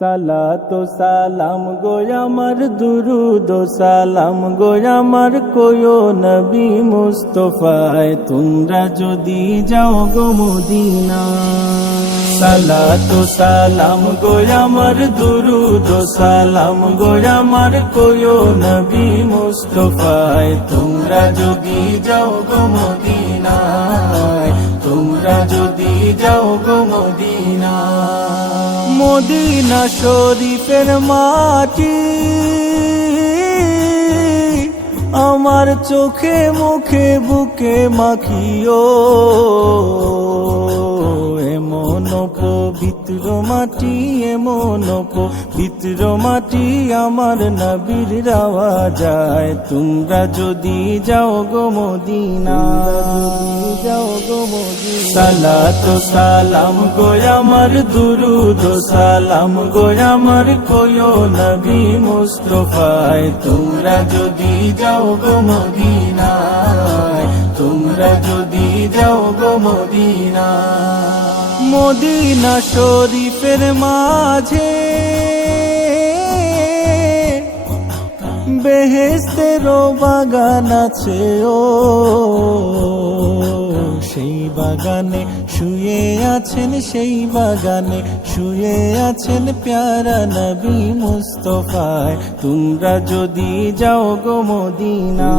সালাতু সালাম গো আমার দুরুদ সালাম গো আমার কোয়ো নবী মুস্তাফায় তোমরা যদি যাও গো মদিনা। সালাতু সালাম গো আমার দুরুদ সালাম গো আমার কোয়ো নবী মুস্তাফায় তোমরা যদি যাও গো মদিনায়, তোমরা যদি যাও গো মদিনা। মদিনা শরীফের মাটি আমার চোখে মুখে বুকে মাখিও, এমন পবিত্র মাটি, এমন পবিত্র মাটি আমার নবীর রাওয়া যায় তোমরা যদি যাও গো মদিনা, যাও গো মদিনা। সালাতু সালাম গো আমার দুরুদ সালাম গো আমার কোয়ো নবী মুস্তাফায় তোমরা যদি যাও গো মদিনায়, তোমরা যদি যাও গো মদিনা। মদিনা শরীফের মাঝে বেহেশতেরও বাগান আছে ও, সেই বাগানে শুয়ে আছেন, সেই বাগানে শুয়ে আছেন প্যারা নবী মুস্তাফায় তোমরা যদি যাও গো মদিনা,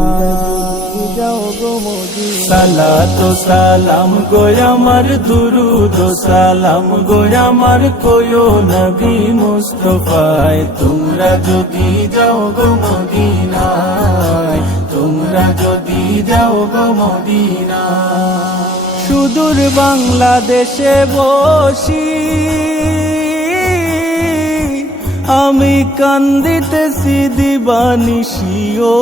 যাও গো মদিনা। সালাতু সালাম গো আমার দুরুদ সালাম গো আমার কোয়ো নবী মুস্তাফায় তোমরা যদি যাও গো মদিনায়, তোমরা যদি যাও গো মদিনা। সুদূর বাংলাদেশে বসি আমি কান্দিতেছি দিবানিশিও,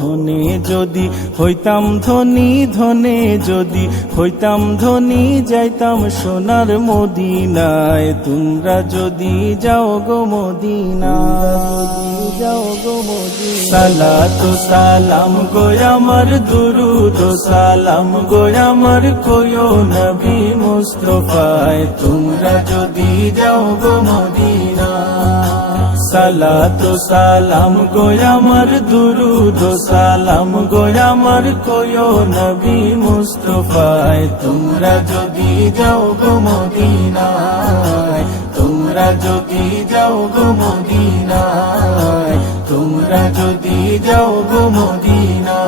ধনে যদি হইতাম ধনী, ধনে যদি হইতাম ধনী যাইতাম সোনার মদিনায় তোমরা যদি যাও গো মদিনা, যাও গো মদিনা। সালাতু সালাম গো আমার দুরুদ সালাম গো আমার কোয়ো নবী মুস্তাফায় তোমরা যদি যাও গো মদিনা। সালাতু সালাম গো আমার দুরুদ সালাম গো আমার কোয়ো নবী মুস্তাফায় তোমরা যদি যাও গো মদিনায়, তোমরা যদি যাও গো মদিনায়, তোমরা যদি যাও গো মদিনা।